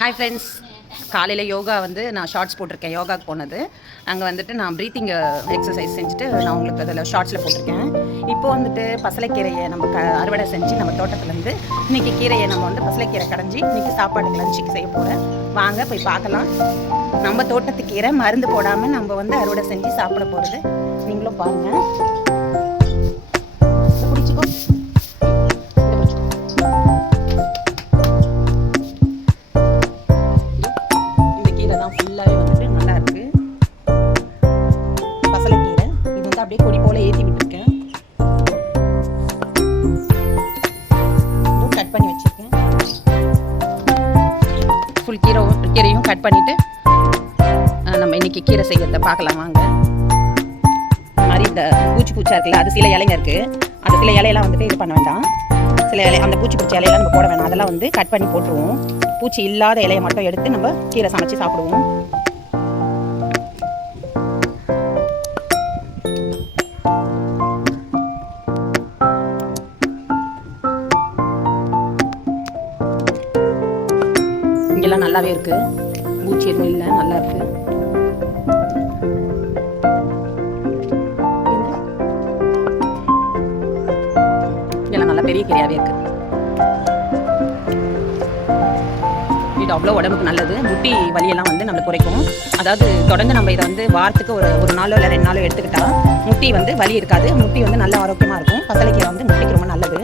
Hi friends, காலையில் யோகா வந்து நான் ஷார்ட்ஸ் போட்டிருக்கேன். யோகாவுக்கு போனது அங்கே வந்துட்டு நான் ப்ரீத்திங் எக்ஸசைஸ் செஞ்சுட்டு நான் உங்களுக்கு அதில் ஷார்ட்ஸில் போட்டிருக்கேன். இப்போ வந்துட்டு பசலைக்கீரையை நம்ம அறுவடை செஞ்சு நம்ம தோட்டத்துலேருந்து இன்றைக்கி கீரையை நம்ம வந்து பசலைக்கீரை கடைஞ்சி இன்றைக்கி சாப்பாடு லஞ்சுக்கு செய்ய போகிறேன். வாங்க போய் பார்க்கலாம். நம்ம தோட்டத்து கீரை மருந்து போடாமல் நம்ம வந்து அறுவடை செஞ்சு சாப்பிட போகிறது நீங்களும் பாருங்கள். பிடிச்சிக்கோ. ஃபுல்லாகவே வந்துட்டு நல்லா இருக்கு. பசலைக்கீரை இது வந்து அப்படியே கொடி போல ஏற்றி விட்டுருக்கேன். கட் பண்ணி வச்சிருக்கேன். ஃபுல் கீரையும் கட் பண்ணிட்டு நம்ம இன்னைக்கு கீரை செய்யறத பார்க்கலாம் வாங்க. இந்த மாதிரி இந்த பூச்சா இருக்குல்ல, அது சில இலைங்க இருக்கு. அது சில இலையெல்லாம் வந்துட்டு இது பண்ண வேண்டாம். சில இலை அந்த பூச்சி இலையெல்லாம் நம்ம போட வேண்டாம். அதெல்லாம் வந்து கட் பண்ணி போட்டுருவோம். பூச்சி இல்லாத இலையை மட்டும் எடுத்து நம்ம கீரை சமைச்சு சாப்பிடுவோம். இங்கெல்லாம் நல்லாவே இருக்கு, பூச்சி எதுவும் இல்லை, நல்லா இருக்கு. இதெல்லாம் நல்லா பெரிய கீரையாவே இருக்கு. இது அவ்வளோ உடம்புக்கு நல்லது. முட்டி வலியெல்லாம் வந்து நம்மளுக்கு குறைக்கும். அதாவது தொடர்ந்து நம்ம இதை வந்து வாரத்துக்கு ஒரு நாளோ இல்லை 2 நாளோ எடுத்துக்கிட்டா முட்டி வந்து வலி இருக்காது. முட்டி வந்து நல்ல ஆரோக்கியமாக இருக்கும். பசலைக்கீரை வந்து முட்டிக்கு ரொம்ப நல்லது.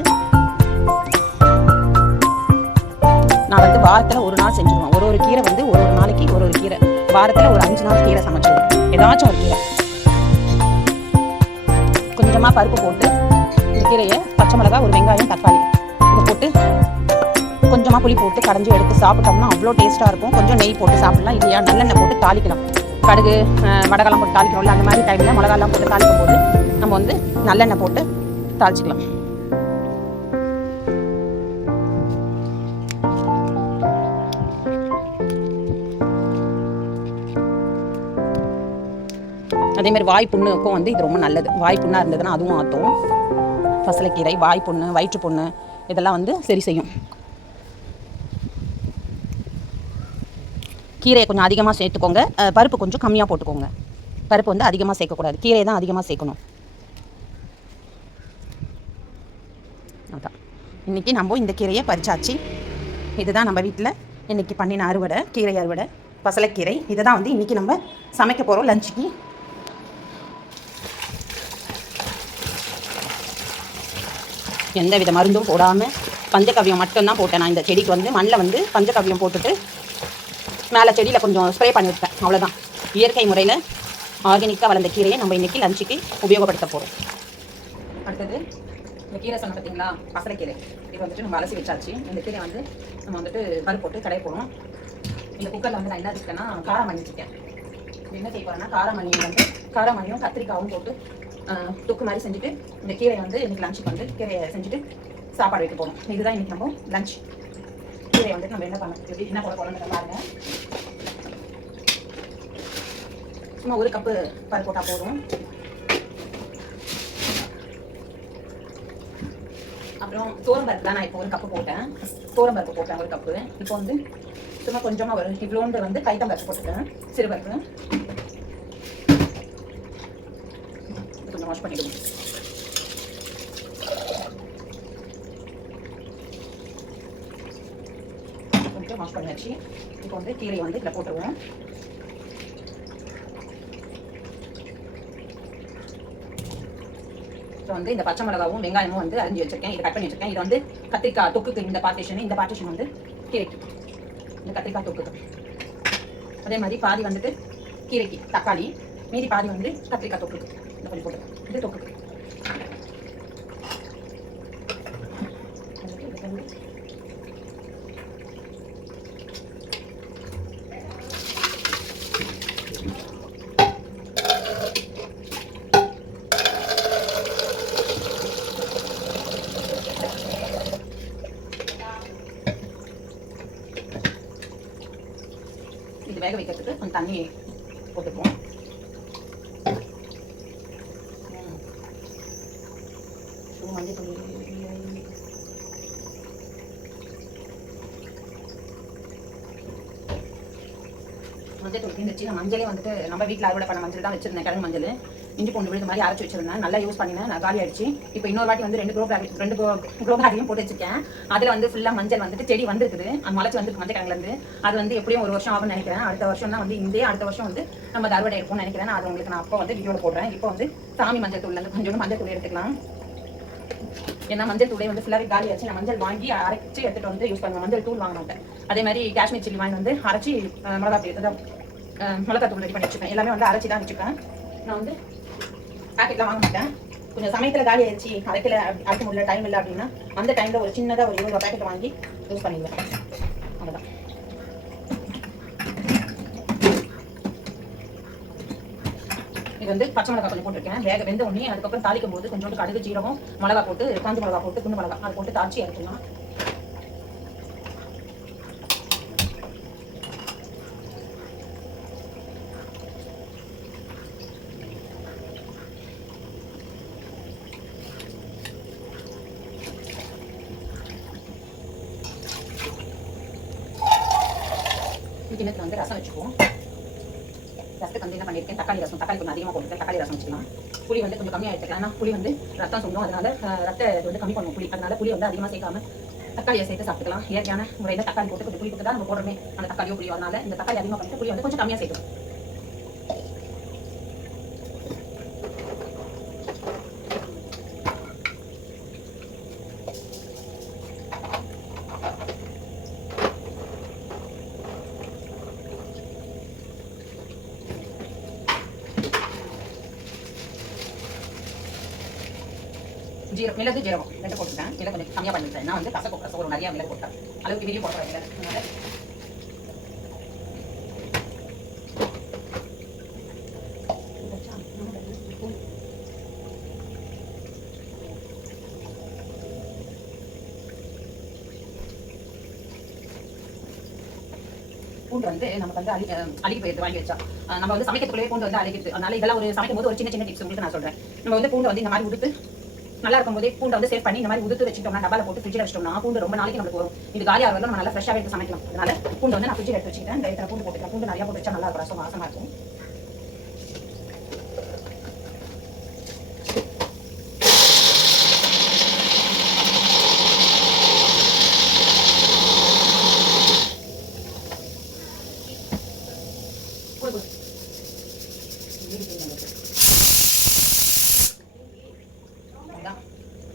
நான் வந்து வாரத்தில் ஒரு நாள் செஞ்சுருவேன். ஒரு கீரை வந்து ஒரு நாளைக்கு ஒரு கீரை, வாரத்தில் ஒரு 5 நாள் கீரை சமைச்சிடுவேன். ஏதாச்சும் ஒரு கீரை. கொஞ்சமாக பருப்பு போட்டு இந்த கீரையை பச்சை மிளகாய், ஒரு வெங்காயம், தக்காளி இதை போட்டு கொஞ்சமாக புளி போட்டு கடைஞ்சி எடுத்து சாப்பிட்டோம்னா அவ்வளோ டேஸ்ட்டாக இருக்கும். கொஞ்சம் நெய் போட்டு சாப்பிடலாம். இல்லையா நல்லெண்ணெய் போட்டு தாளிக்கலாம். கடுகு வடகெல்லாம் போட்டு தாளிக்கிறோம்ல, அந்த மாதிரி டைமில் மிளகாலாம் போட்டு தாளிக்கும் போது நம்ம வந்து நல்லெண்ணெய் போட்டு தாளிச்சிக்கலாம். அதேமாதிரி வாய் புண்ணுக்கும் வந்து இது ரொம்ப நல்லது. வாய் புண்ணாக இருந்ததுன்னா அதுவும் ஆற்றும். பசலைக்கீரை வாய் புண்ணு, வயிற்று புண்ணு இதெல்லாம் வந்து சரி செய்யும். கீரையை கொஞ்சம் அதிகமாக சேர்த்துக்கோங்க. பருப்பு கொஞ்சம் கம்மியாக போட்டுக்கோங்க. பருப்பு வந்து அதிகமாக சேர்க்கக்கூடாது. கீரையை தான் அதிகமாக சேர்க்கணும். அதான் இன்றைக்கி நம்ம இந்த கீரையை பறிச்சாச்சு. இதுதான் நம்ம வீட்டில் இன்றைக்கி பண்ணின அறுவடை, கீரை அறுவடை, பசலைக்கீரை. இதை தான் வந்து இன்றைக்கி நம்ம சமைக்க போகிறோம் லஞ்சுக்கு. எந்த வித மருந்தும் போடாமல் பஞ்சகவ்யம் மட்டும்தான் போட்டேன். நான் இந்த செடிக்கு வந்து மண்ணில் வந்து பஞ்சகவ்யம் போட்டுட்டு மேலே செடியில் கொஞ்சம் ஸ்ப்ரே பண்ணிவிட்டேன். அவ்வளோதான். இயற்கை முறையில் ஆர்கானிக்காக வளர்ந்த கீரையை நம்ம இன்றைக்கி லஞ்சுக்கு உபயோகப்படுத்த போகிறோம். அடுத்தது இந்த கீரை சொன்ன பார்த்தீங்களா, பசலைக்கீரை. இது வந்துட்டு நம்ம அலசி வச்சாச்சு. இந்த கீரை வந்து நம்ம வந்துட்டு பருப்பு போட்டு கடைய போகிறோம். இந்த குக்கரில் வந்து நான் என்ன வச்சுருக்கேன்னா காராமணி வச்சுருக்கேன். என்ன செய்ய போகிறேன்னா காராமணியும் கத்திரிக்காவும் போட்டு தொக்கு மாதிரி செஞ்சுட்டு இந்த கீரையை வந்து இன்றைக்கி லஞ்சுக்கு வந்து கீரையை செஞ்சுட்டு சாப்பாடு வைக்க போகிறோம். இதுதான் இன்றைக்கி நம்ம லஞ்ச். கீரையை வந்துட்டு நம்ம என்ன போட போகிறோம்னு பாருங்க. சும்மா 1 கப்பு பருப்பு போட்டால் போதும். அப்புறம் சோளம்பருப்பு தான் நான் இப்போ 1 கப்பு போட்டேன். சோளம்பருப்பு போட்டேன் 1 கப்பு. இப்போ வந்து சும்மா கொஞ்சமாக இவ்வளோண்டு வந்து கைத்தம்பருப்பு போட்டுட்டேன், சிறுபருப்பு. கொஞ்சம் வாஷ் பண்ணிடுவோம். கொஞ்சம் வாஷ் பண்ணியாச்சு. இப்போ வந்து கீரையை வந்து இதில் போட்டுருவோம். இப்போ வந்து இந்த பச்சை மிளகாவும் வெங்காயமும் வந்து அரிஞ்சு வச்சிருக்கேன். இதை கட் பண்ணி வச்சிருக்கேன். இது வந்து கத்திரிக்காய் தொக்குக்கு இந்த பார்ட்டிஷன் வந்து கீரைக்கு, இந்த கத்திரிக்காய் தொக்குக்கு. அதே மாதிரி பாதி வந்துட்டு கீரைக்கு தக்காளி, மீதி பாதி வந்து கத்திரிக்காய் தொக்குக்கு. இந்த கொஞ்சம் போட்டு இது தொக்குக்கு. இது வேக வைக்கிறதுக்கு கொஞ்சம் தண்ணி போட்டுப்போம். மஞ்சள் தூள் தீர்ந்துச்சு. நான் மஞ்சளே வந்துட்டு நம்ம வீட்டில் அறுவடை பண்ண மஞ்சள் தான் வச்சிருந்தேன். கிழங்கு மஞ்சள் இஞ்சி பூண்டு விழுது மாதிரி அரைச்சி வச்சிருந்தேன். நல்லா யூஸ் பண்ணினேன். நான் காலி ஆயிடுச்சு. இப்போ இன்னொரு வாட்டி வந்து 2 க்ரோ பேக்கையும் போட்டு வச்சிருக்கேன். அதில் வந்து ஃபுல்லாக மஞ்சள் வந்துட்டு செடி வந்துருக்குது. அது முளைச்சி வந்துருக்கு மஞ்சள் கிழங்குலேருந்து. அது வந்து எப்படியும் 1 வருஷம் ஆகும்னு நினைக்கிறேன். அடுத்த வருஷம் தான் வந்து அடுத்த வருஷம் வந்து நம்ம அறுவடை இருக்கும்னு நினைக்கிறேன். அது உங்களுக்கு நான் அப்போ வந்து வீடியோவில் போடுறேன். இப்போ வந்து சாமி மஞ்சள் தூள்லேருந்து கொஞ்சோண்டு மஞ்சள் தூள் எடுத்துக்கலாம். ஏன்னா மஞ்சள் தூளே வந்து ஃபுல்லாகவே காலி ஆச்சு. நான் மஞ்சள் வாங்கி அரைச்சி எடுத்துகிட்டு வந்து யூஸ் பண்ணுவேன். மஞ்சள் தூள் வாங்க மாட்டேன். அதே மாதிரி காஷ்மீர் சில்லி வாங்கி வந்து அரைச்சி மிளகா தூள் ரெடி பண்ணி வச்சுப்பேன். எல்லாமே வந்து அரைச்சி தான் வச்சுப்பேன். நான் வந்து பேக்கெட்லாம் வாங்க மாட்டேன். கொஞ்சம் சமயத்தில் காலி ஆயிடுச்சு, அரைக்க முடியல, டைம் இல்லை அப்படின்னா அந்த டைமில் ஒரு சின்னதாக ஒரு 20 பேக்கெட் வாங்கி யூஸ் பண்ணிடுவேன். அவ்வளோதான். இது வந்து பச்சை மிளகா கொஞ்சம் போட்டிருக்கேன். வேக வெந்த உடனே அதுக்கப்புறம் தாளிக்கும் போது கொஞ்சோண்டு கடுகு, ஜீரகம், மிளகா போட்டு, காஞ்சி மிளகா போட்டு, குண்டு மிளகா அதை போட்டு தாளிச்சு இறக்கலாம். கிணத்துல வந்து ரசம் வச்சுக்குவோம். ரசத்துக்கு வந்து என்ன பண்ணியிருக்கேன், தக்காளி ரசம். தக்காளி கொஞ்சம் அதிகமாக போட்டுருக்கேன். தக்காளி ரசம் வச்சுக்கலாம். புளி வந்து கொஞ்சம் கம்மியாக எடுத்துக்கலாம். ஏன்னா புளி வந்து ரத்தம் சொல்லும். அதனால ரத்த இது வந்து கம்மி பண்ணும் புளி. அதனால புளி வந்து அதிகமாக சேர்க்காம தக்காளியை சேர்த்து சாப்பிட்டுக்கலாம். இயற்கையான முறையில் தக்காளி போட்டு கொஞ்சம் புளி போட்டு தான் நம்ம போடுறோமே அந்த தக்காளியோ புளியோ. அதனால இந்த தக்காளி அதிகமாக பண்ணிட்டு புளி வந்து கொஞ்சம் கம்மியாக சேர்க்கணும். மிளகு ஜீரகம் 2 போட்டுருக்கேன். மிளகு கொஞ்சம் கம்மியாக பண்ணிட்டேன். நான் வந்து கசப்பு நிறைய மிளகு போட்டேன். அளவுக்கு வெளியே போடுறேன். அதனால பூண்டு வந்து நமக்கு வந்து அழுகி போயிடுது வாங்கி வச்சா. நம்ம வந்து சமைக்கிறதுக்குள்ளே பூண்டு வந்து அழுகிடுது. அதனால இதெல்லாம் ஒரு சமைக்கும் போது ஒரு சின்ன டிப்ஸ் உங்களுக்கு நான் சொல்றேன். நம்ம வந்து பூண்டை வந்து இந்த மாதிரி உடுத்து நல்லா இருக்கும் போதே பூண்டை வந்து சேவ் பண்ணி இந்த மாதிரி உடுத்து வச்சுட்டோம்னா, டப்பால போட்டு ஃப்ரிட்ஜில் வச்சிட்டோம்னா பூண்டு ரொம்ப நாளைக்கு நமக்கு வரும். இது காலி ஆகிறதுல நம்ம நல்லா ஃப்ரெஷ்ஷாக எடுத்து சமைக்கலாம். அதனால பூண்டு வந்து நான் ஃப்ரிட்ஜில் எடுத்து வச்சுக்கிட்டேன். இந்த பூண்டு போட்டுக்கலாம். பூண்டு நிறையா போட்டு வச்சா நல்லா இருக்கும். ரசம் வாசமாக இருக்கும்.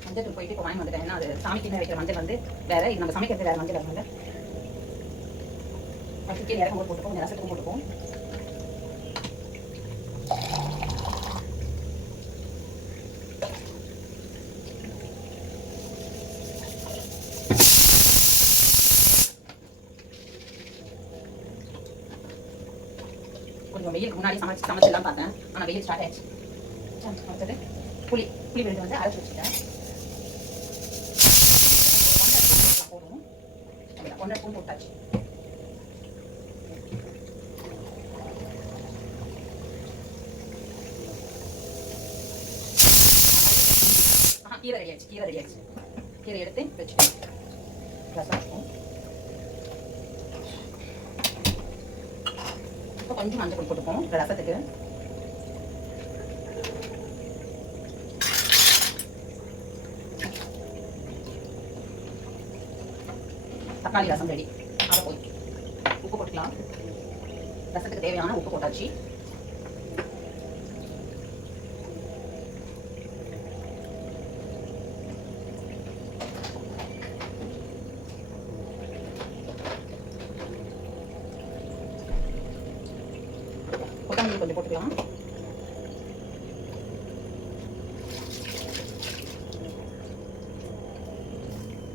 மஞ்சள் தூள் போயிட்டு இப்போ வாங்கி வந்துட்டேன். ஏன்னா அது சாமிக்கு வைக்கிற மஞ்சள் வந்து வேற, இது நம்ம சமைக்கிறது வேற மஞ்சள். அதனால ஃபஸ்ட்டு கீழே இறக்கும் போது போட்டுப்போம். கொஞ்சம் ரசத்துக்கும் போட்டுப்போம். கொஞ்சம் வெயிலுக்கு முன்னாடி சமைச்சிடலாம் பார்த்தேன். ஆனால் வெயில் ஸ்டார்ட் ஆயிடுச்சு. அடுத்தது புளி விழுது வந்து அரைச்சி வச்சுட்டேன். 1 ஸ்பூன் போட்டாச்சு. கீரை ரெடி ஆயிடுச்சு. கீரை எடுத்து வச்சுக்கணும். ரசம் வச்சுக்கணும். இப்போ கொஞ்சம் மஞ்சள் பொடி போட்டுப்போம் ரசத்துக்கு. தக்காளி ரசம் ரெடி. அதை போய் உப்பு போட்டுக்கலாம். ரசத்துக்கு தேவையான உப்பு போட்டாச்சு. கொத்தமல்லி கொஞ்சம் போட்டுக்கலாம்.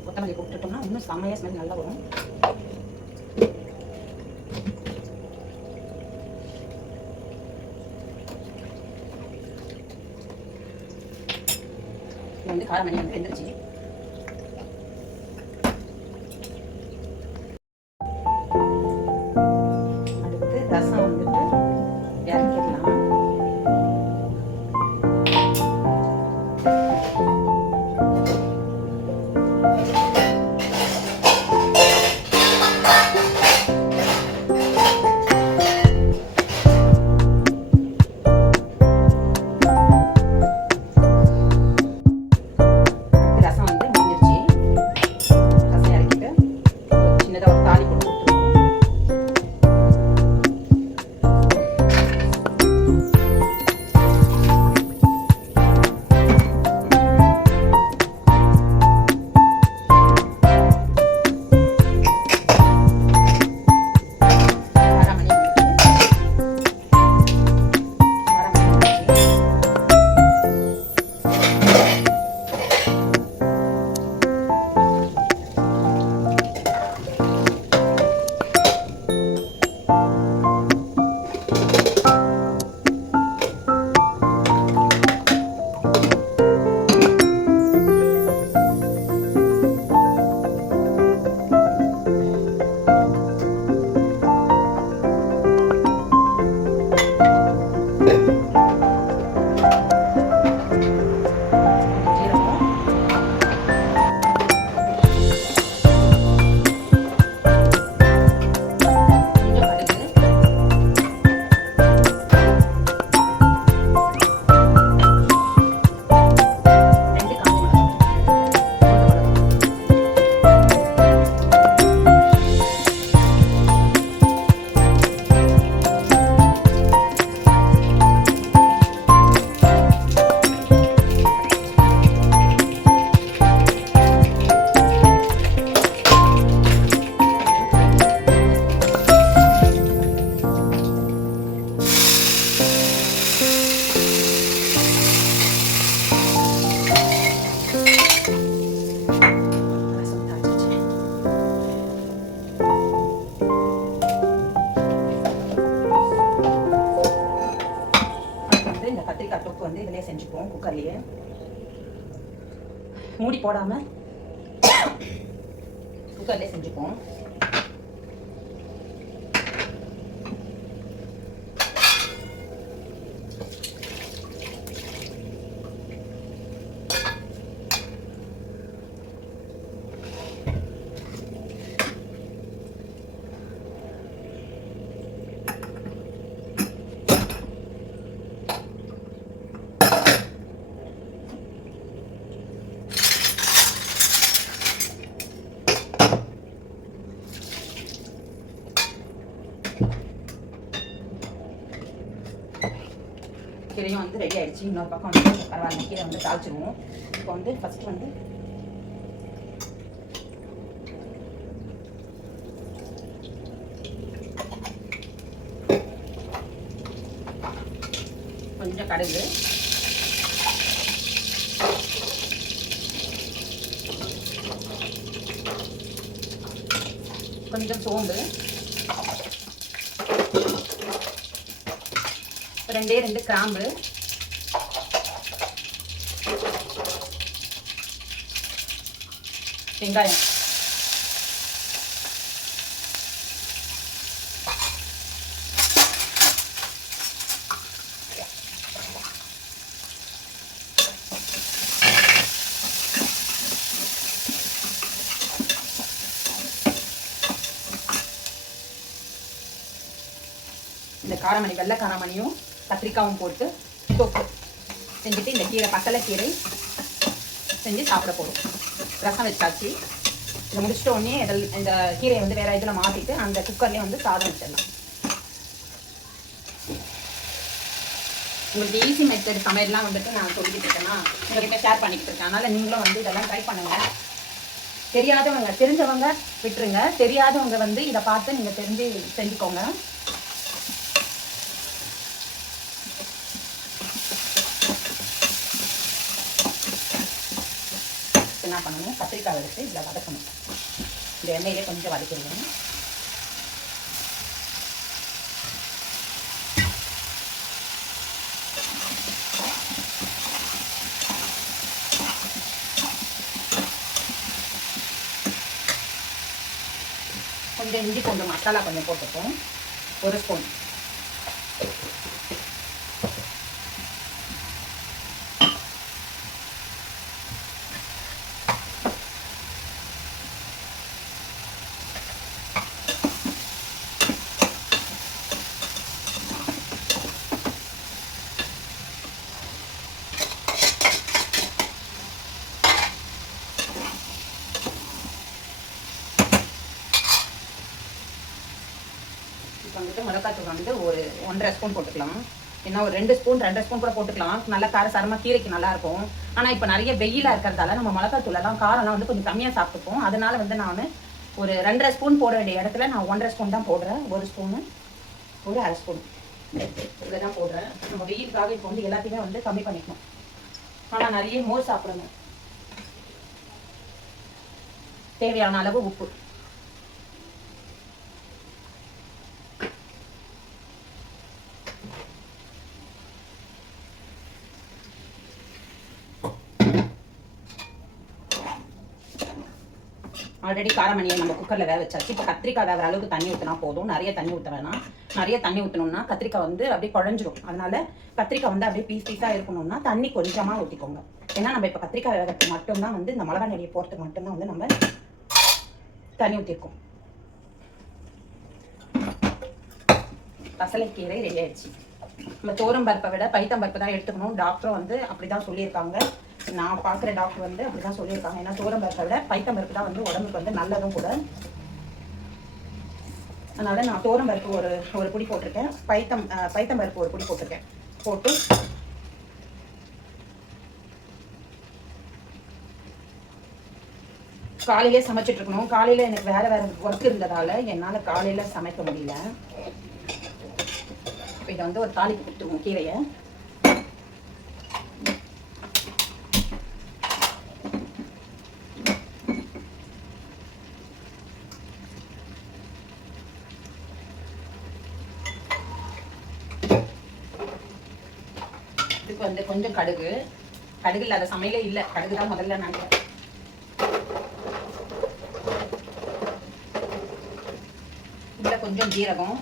கொத்தமல்லி போட்டுட்டோம்னா இன்னும் செம்மையா ஸ்மெல் நல்லா வரும். இது வந்து காரமணி வந்து வெந்துருச்சு. அடுத்து ரசம் வந்துட்டு இறக்கிடலாம். மூடி போடாமல் குக்கர்லேயே செஞ்சுப்போம். கீரையும் வந்து ரெடி ஆகிடுச்சு. இன்னொரு பக்கம் வந்து பரவாயில்ல, கீரை வந்து தாளிச்சிடுவோம். இப்போ வந்து ஃபஸ்ட்டு வந்து கொஞ்சம் கடுகு, கொஞ்சம் சோம்பு, 2 கிராம்பு, வெங்காயம், இந்த காரமணி, வெள்ளை காரமணியும் கத்திரிக்காயும் போட்டு தொக்கு செஞ்சுட்டு இந்த கீரை பசலைக்கீரை செஞ்சு சாப்பிட போடும். ரசம் வச்சாச்சு. இதை முடிச்சிட்ட உடனே இந்த கீரையை வந்து வேறு இதில் மாற்றிட்டு அந்த குக்கர்லேயே வந்து சாதம் வச்சிடலாம். உங்களுக்கு ஈஸி மெத்தட் சமையல்லாம் வந்துட்டு நான் சொல்லிக்கிட்டு இருக்கேன்னா உங்கள்கிட்ட ஷேர் பண்ணிக்கிட்டு இருக்கேன். அதனால் நீங்களும் வந்து இதெல்லாம் ட்ரை பண்ணுங்கள். தெரியாதவங்க, தெரிஞ்சவங்க விட்டுருங்க. தெரியாதவங்க வந்து இதை பார்த்து நீங்கள் தெரிஞ்சு செஞ்சுக்கோங்க. என்ன பண்ணணும், கத்திரிக்காய் எடுத்து இதில் வதக்கணும். இந்த எண்ணெயிலே கொஞ்சம் வதக்கிடுவோம். கொஞ்சம் இஞ்சி பூண்டு மசாலா கொஞ்சம் போட்டுப்போம், 1 ஸ்பூன். வந்துட்டு மிளகாத்தூள் வந்து ஒரு 1.5 ஸ்பூன் போட்டுக்கலாம். ஏன்னா ஒரு 2 ஸ்பூன் 2.5 ஸ்பூன் கூட போட்டுக்கலாம். நல்லா காரசாரமாக கீரைக்கு நல்லாயிருக்கும். ஆனால் இப்போ நிறைய வெயிலாக இருக்கிறதால நம்ம மிளகாத்தூளெல்லாம் காரம்லாம் வந்து கொஞ்சம் கம்மியாக சாப்பிட்டுப்போம். அதனால வந்து நான் ஒரு 2.5 ஸ்பூன் போட வேண்டிய இடத்துல நான் 1.5 ஸ்பூன் தான் போடுறேன். 1 ஸ்பூனு, ஒரு 1/2 ஸ்பூன் இதில் தான் போடுறேன். நம்ம வெயிலுக்காக இப்போ வந்து எல்லாத்தையுமே வந்து கம்மி பண்ணிக்கணும். ஆனால் நிறைய மோர் சாப்பிடணும். தேவையான அளவு உப்பு, ஆல்ரெடி காரமணியை நம்ம குக்கரில் வேக வச்சாச்சு. இப்போ கத்திரிக்காய் வேகிற அளவுக்கு தண்ணி ஊற்றினா போதும். நிறைய தண்ணி ஊற்ற வேணாம். நிறைய தண்ணி ஊற்றணும்னா கத்திரிக்காய் வந்து அப்படியே குழஞ்சிடும். அதனால கத்திரிக்காய் வந்து அப்படியே பீஸாக இருக்கணும்னா தண்ணி கொஞ்சமாக ஊற்றிக்கோங்க. ஏன்னா நம்ம இப்போ கத்திரிக்காய் வேகிறதுக்கு மட்டும்தான் வந்து இந்த மிளகா நெடியை போகிறதுக்கு மட்டும்தான் வந்து நம்ம தண்ணி ஊற்றிருக்கோம். பசலைக்கீரை ரெடி ஆயிடுச்சு. நம்ம தோரம்பருப்பை விட பைத்தம்பருப்பு தான் எடுத்துக்கணும். டாக்டரும் வந்து அப்படி தான் சொல்லியிருக்காங்க. நான் பார்க்குற டாக்டர் வந்து அப்படி தான் சொல்லியிருக்காங்க. ஏன்னா தோரம்பருப்பை விட பைத்தம்பருப்பு தான் வந்து உடம்புக்கு வந்து நல்லதும் கூட. அதனால் நான் தோரம்பருப்பு ஒரு புடி போட்டிருக்கேன். பைத்தம்பருப்பு ஒரு புடி போட்டிருக்கேன். போட்டு காலையிலே சமைச்சிட்டு இருக்கணும். காலையில் எனக்கு வேறு ஒர்க் இருந்ததால் என்னால் காலையில் சமைக்க முடியல. இப்போ இதை வந்து ஒரு தாளிப்பு கொடுத்துருவோம் கீரையை. இதுக்கு வந்து கொஞ்சம் கடுகு இல்லாத சமையலே இல்லை. கடுகு தான் முதல்ல நினைக்கிறேன். இதில் கொஞ்சம் ஜீரகம்,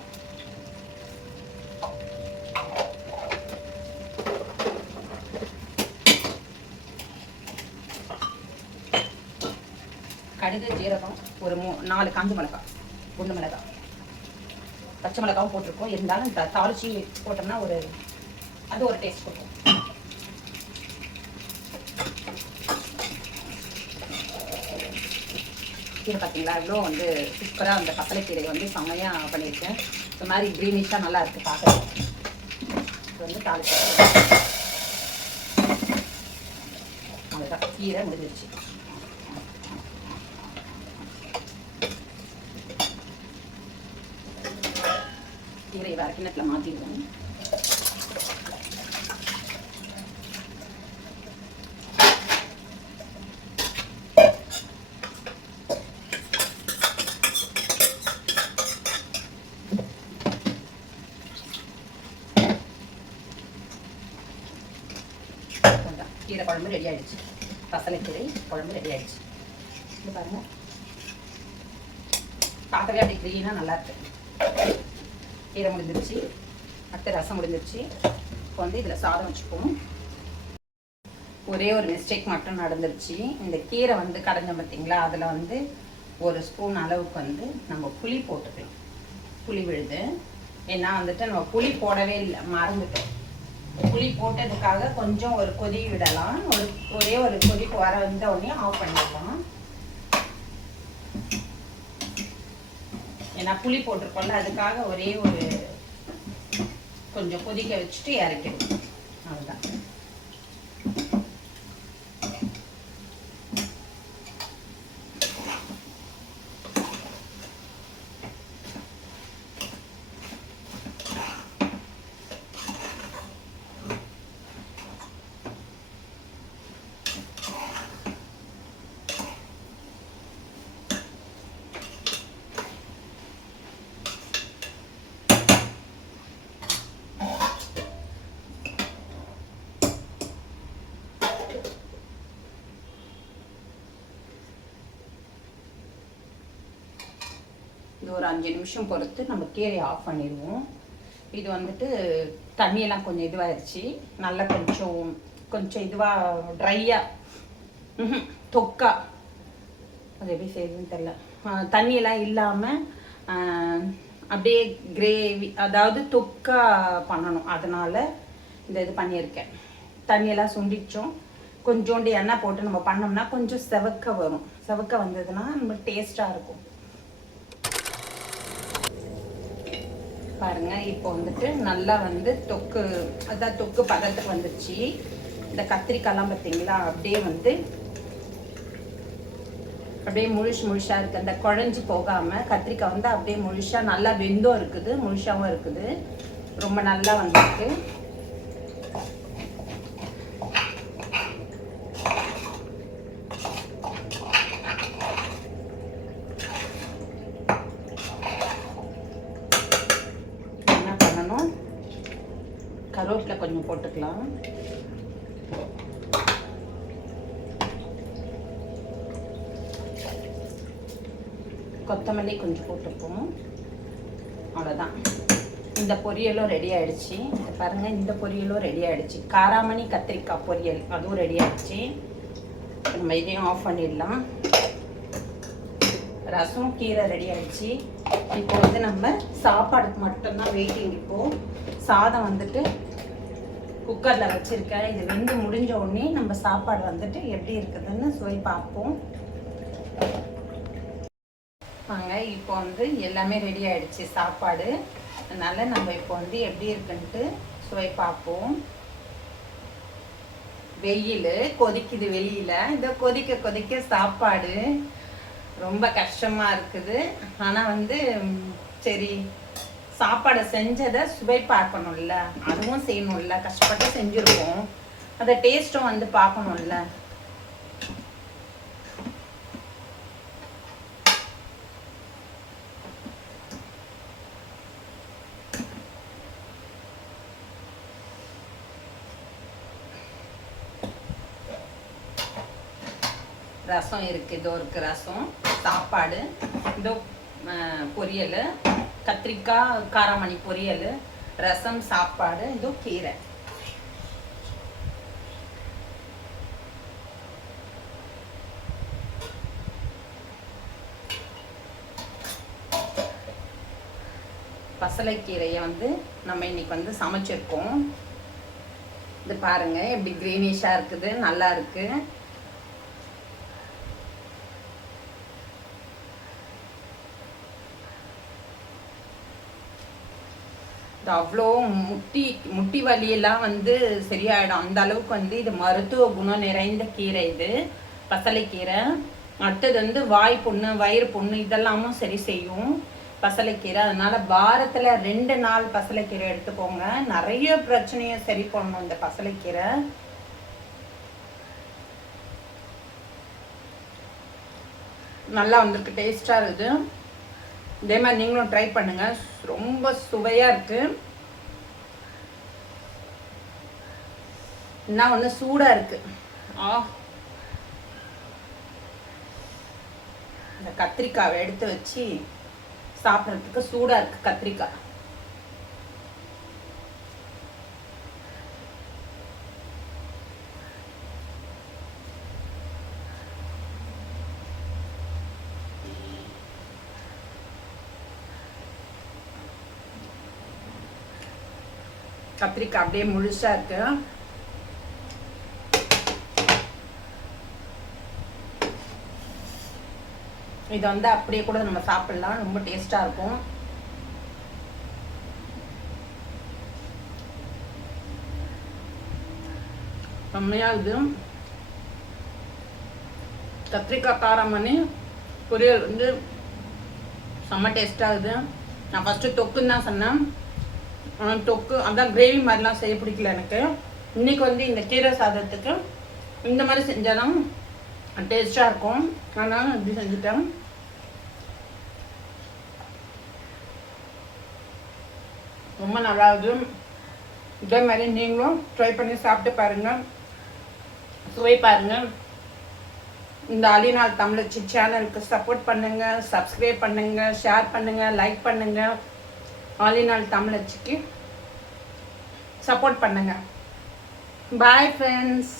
கடுகு, ஜீரகம், ஒரு 4 காஞ்ச மிளகாய், குண்டு மிளகாய், பச்சை மிளகாவும் போட்டிருக்கோம். இருந்தாலும் தாளிச்சி போட்டோம்னா அது ஒரு டேஸ்ட் கொடுக்கும். கீரை பார்த்தீங்களா இவ்வளோ வந்து சூப்பராக அந்த பசலைக்கீரை வந்து செம்மையாக பண்ணியிருக்கேன். இந்த மாதிரி க்ரீனிஷாக நல்லா இருக்குது பார்க்குறது. இது வந்து தாளிச்சு அவ்வளோதான், கீரை முடிஞ்சிருச்சு. கீரை வேறு கிண்ணத்தில் மாற்றிடுவோம். கீரை குழம்பு ரெடி ஆகிடுச்சு. பசலைக்கீரை குழம்பு ரெடி ஆகிடுச்சு. இது பாருங்கள், பார்க்கவே அப்படி க்ரீனாக நல்லாயிருக்கு. கீரை முடிஞ்சிருச்சு, அடுத்த ரசம் முடிஞ்சிருச்சு. இப்போ வந்து இதில் சாதம் வச்சுப்போம். ஒரே ஒரு மிஸ்டேக் மட்டும் நடந்துருச்சு. இந்த கீரை வந்து கடைஞ்சோம் பார்த்தீங்களா, அதில் வந்து 1 ஸ்பூன் அளவுக்கு வந்து நம்ம புளி போட்டுக்கலாம். புளி விழுது. ஏன்னா வந்துட்டு நம்ம புளி போடவே இல்லை, மறந்துட்டோம். புளி போட்டதுக்காக கொஞ்சம் ஒரு கொதி விடலாம். ஒரே ஒரு கொதிப்பு வர வந்த உடனே ஆஃப் பண்ணிடலாம். ஏன்னா புளி போட்டிருக்கோம்ல, அதுக்காக ஒரே ஒரு கொஞ்சம் கொதிக்க வச்சுட்டு இறக்கிடுவோம். அவ்வளோதான். இது ஒரு 5 நிமிஷம் பொறுத்து நம்ம கீரையை ஆஃப் பண்ணிடுவோம். இது வந்துட்டு தண்ணியெல்லாம் கொஞ்சம் இதுவாகிடுச்சு. நல்லா கொஞ்சம் இதுவாக ட்ரையாக தொக்கா, அது எப்படி செய்யுதுன்னு தெரில, தண்ணியெல்லாம் இல்லாமல் அப்படியே கிரேவி, அதாவது தொக்கா பண்ணணும். அதனால் இது பண்ணியிருக்கேன். தண்ணியெல்லாம் சுண்டிச்சோம். கொஞ்சோண்டு எண்ணெய் போட்டு நம்ம பண்ணோம்னா கொஞ்சம் செவக்க வரும். செவக்க வந்ததுன்னா நம்ம டேஸ்ட்டாக இருக்கும். பாருங்க, இப்போ வந்துட்டு நல்லா வந்து தொக்கு பதத்துக்கு வந்துருச்சு. இந்த கத்திரிக்காய்லாம் பார்த்தீங்களா, அப்படியே முழுசாக இருக்குது. அந்த குழஞ்சி போகாமல் கத்திரிக்காய் வந்து அப்படியே முழுசாக நல்லா வெந்தும் இருக்குது, முழுசாகவும் இருக்குது. ரொம்ப நல்லா வந்துருக்கு. கருவேப்பிலை கொஞ்சம் போட்டுக்கலாம். கொத்தமல்லி கொஞ்சம் போட்டுப்போம். அவ்வளோதான். இந்த பொரியலும் ரெடி ஆகிடுச்சு. பாருங்கள், இந்த பொரியலும் ரெடி ஆகிடுச்சு. காராமணி கத்திரிக்காய் பொரியல் அதுவும் ரெடி ஆகிடுச்சு. நம்ம இதையும் ஆஃப் பண்ணிடலாம். ரசம் கீரை ரெடி ஆகிடுச்சு. இப்போ வந்து நம்ம சாப்பாடுக்கு மட்டும்தான் வெயிட்டிங். இப்போது சாதம் வந்துட்டு குக்கரில் வச்சுருக்கேன். இது வெந்து முடிஞ்ச உடனே நம்ம சாப்பாடு வந்துட்டு எப்படி இருக்குதுன்னு சுவை பார்ப்போம். வாங்க, இப்போ வந்து எல்லாமே ரெடி ஆகிடுச்சு சாப்பாடு. அதனால் நம்ம இப்போ வந்து எப்படி இருக்குன்ட்டு சுவை பார்ப்போம். வெயில் கொதிக்குது வெளியில். இந்த கொதிக்க சாப்பாடு ரொம்ப கஷ்டமாக இருக்குது. ஆனால் வந்து சரி, சாப்பாடை செஞ்சதை சுவை பார்க்கணும்ல, அதுவும் செய்யணும்ல. கஷ்டப்பட்டு செஞ்சுருக்கோம், அந்த டேஸ்ட்டும் வந்து பார்க்கணும்ல. ரசம் இருக்குது, இதோ இருக்குது ரசம், சாப்பாடு, இதோ பொரியல், கத்திரிக்காய் காராமணி பொரியல், ரசம், சாப்பாடு, இதோ கீரை. பசலைக்கீரையை வந்து நம்ம இன்னைக்கு வந்து சமைச்சிருக்கோம். இது பாருங்க எப்படி கிரீனிஷா இருக்குது, நல்லா இருக்கு. அவ்வளோ முட்டி வலியெல்லாம் வந்து சரியாயிடும். அந்த அளவுக்கு வந்து இது மருத்துவ குணம் நிறைந்த கீரை. இது பசலைக்கீரை. அடுத்தது வந்து வாய் புண்ணு, வயிறு புண்ணு இதெல்லாமும் சரி செய்யும் பசலைக்கீரை. அதனால வாரத்துல 2 நாள் பசலைக்கீரை எடுத்துக்கோங்க. நிறைய பிரச்சனையை சரி பண்ணணும் இந்த பசலைக்கீரை. நல்லா வந்திருக்கு, டேஸ்டா இருக்குது. இதே மாதிரி நீங்களும் ட்ரை பண்ணுங்க, ரொம்ப சுவையா இருக்கு. என்ன ஒன்று சூடா இருக்கு. இந்த கத்திரிக்காவை எடுத்து வச்சு சாப்பிட்றதுக்கு சூடா இருக்கு கத்திரிக்காய். கத்திரிக்காய் அப்படியே முழுசா இருக்கு. இதை வந்து அப்படியே கூட நம்ம சாப்பிடலாம், ரொம்ப டேஸ்டா இருக்கும். செம்மையா இது கத்திரிக்காய் காராமணி பொரியல் வந்து செம்ம டேஸ்டா இருக்குது. நான் ஃபர்ஸ்ட் தொக்குன்னு தான் சொன்னேன். தொக்கு அதான் கிரேவி மாதிரிலாம் செய்ய பிடிக்கல எனக்கு. இன்னைக்கு வந்து இந்த கீரை சாதத்துக்கு இந்த மாதிரி செஞ்சாதான் டேஸ்டா இருக்கும். அதனால இப்படி செஞ்சுட்டேன். ரொம்ப நல்லா இருக்குது. இதே மாதிரி நீங்களும் ட்ரை பண்ணி சாப்பிட்டு பாருங்க, சுவை பாருங்க. இந்த அலிநாள் தமிழச்சி சேனலுக்கு சப்போர்ட் பண்ணுங்க, சப்ஸ்கிரைப் பண்ணுங்க, ஷேர் பண்ணுங்க, லைக் பண்ணுங்க. அலிநாள் தமிழச்சிக்கு சப்போர்ட் பண்ணுங்க. Bye friends.